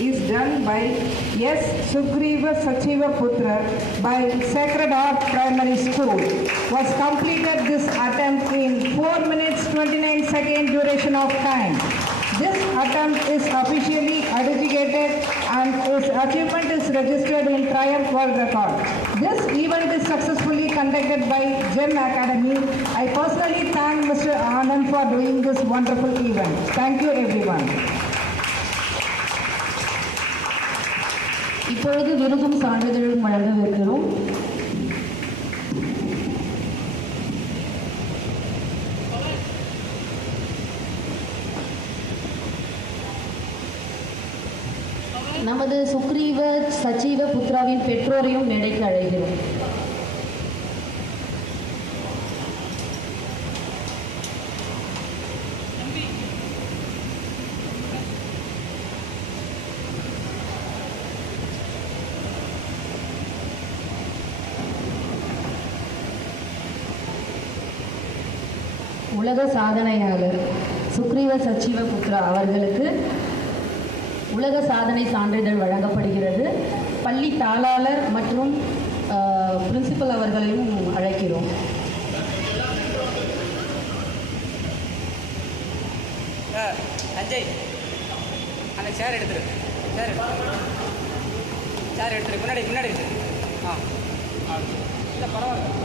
is done by S. Sugriva Sachiva Putra by Sacred Heart Primary School. Was completed this attempt in 4 minutes 29 second duration of time. This attempt is officially adjudicated and its achievement is registered in Triumph World Record. This event is successfully conducted by GEM Academy. I personally thank Mr. Anand for doing this wonderful event. Thank you everyone. இப்பொழுது விருதும் சான்றிதழும் வழங்கவிருக்கிறோம். நமது சுக்ரீவ சச்சீவ புத்ராவின் பெற்றோரையும் மேடைக்கு அழைக்கிறோம். உலக சாதனையாளர் சுக்ரீவ சச்சீவ புத்ரா அவர்களுக்கு உலக சாதனை சான்றிதழ் வழங்கப்படுகிறது. பள்ளி தாளாளர் மற்றும் பிரின்சிபல் அவர்களையும் அழைக்கிறோம். அஜய் அந்த சேர் எடுத்துரு, சேர் எடுத்துரு, முன்னாடி எடுத்துரு. இல்லை பரவாயில்ல.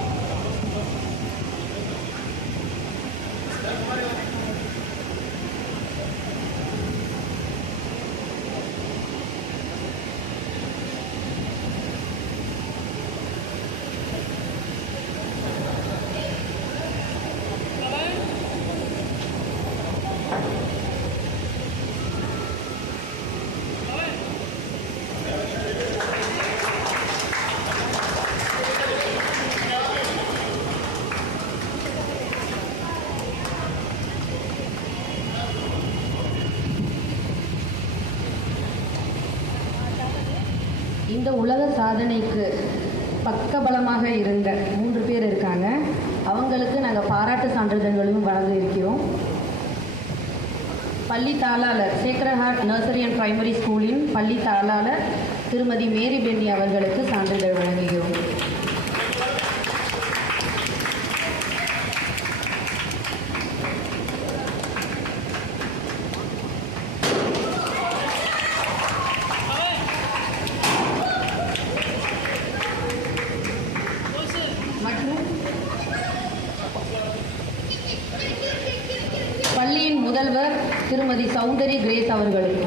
இந்த உலக சாதனைக்கு பக்கபலமாக இருந்த 3 பேர் இருக்காங்க. அவங்களுக்கு நாங்கள் பாராட்டு சான்றிதழ்களும் வழங்க இருக்கிறோம். பள்ளி தாளாளர் sacred heart nursery and primary ஸ்கூலின் பள்ளி தாளாளர் திருமதி மேரி பென்னி அவர்களுக்கு சான்றிதழ் வழங்குகிறோம். பள்ளியின் முதல்வர் திருமதி சௌந்தரி கிரேஸ் அவர்களுக்கு.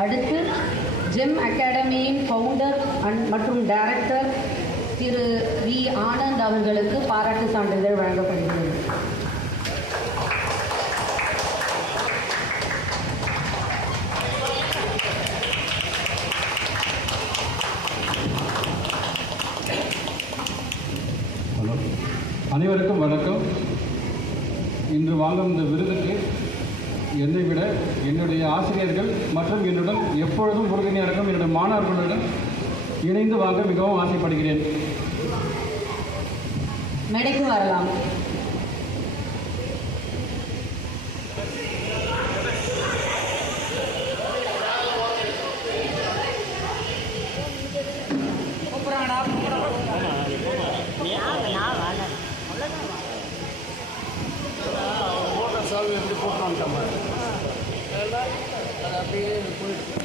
அடுத்து ஜெம் அகாடமியின் ஃபவுண்டர் மற்றும் டைரக்டர் திரு வி ஆனந்த் அவர்களுக்கு பாராட்டு சான்றிதழ் வழங்கப்படுகிறது. அனைவருக்கும் வணக்கம். இன்று வாங்கும் இந்த விருதுக்கு என்னை விட என்னுடைய ஆசிரியர்கள் மற்றும் என்னுடன் எப்பொழுதும் உறுதுணையாக இருக்கும் என்னுடைய மாணவர்களுடன் இணைந்து வாங்க மிகவும் ஆசைப்படுகிறேன். மேடைக்கு வரலாம். சால்வை எப்படி போட்டு வந்துட்டோம், அது அப்படியே போயிட்டு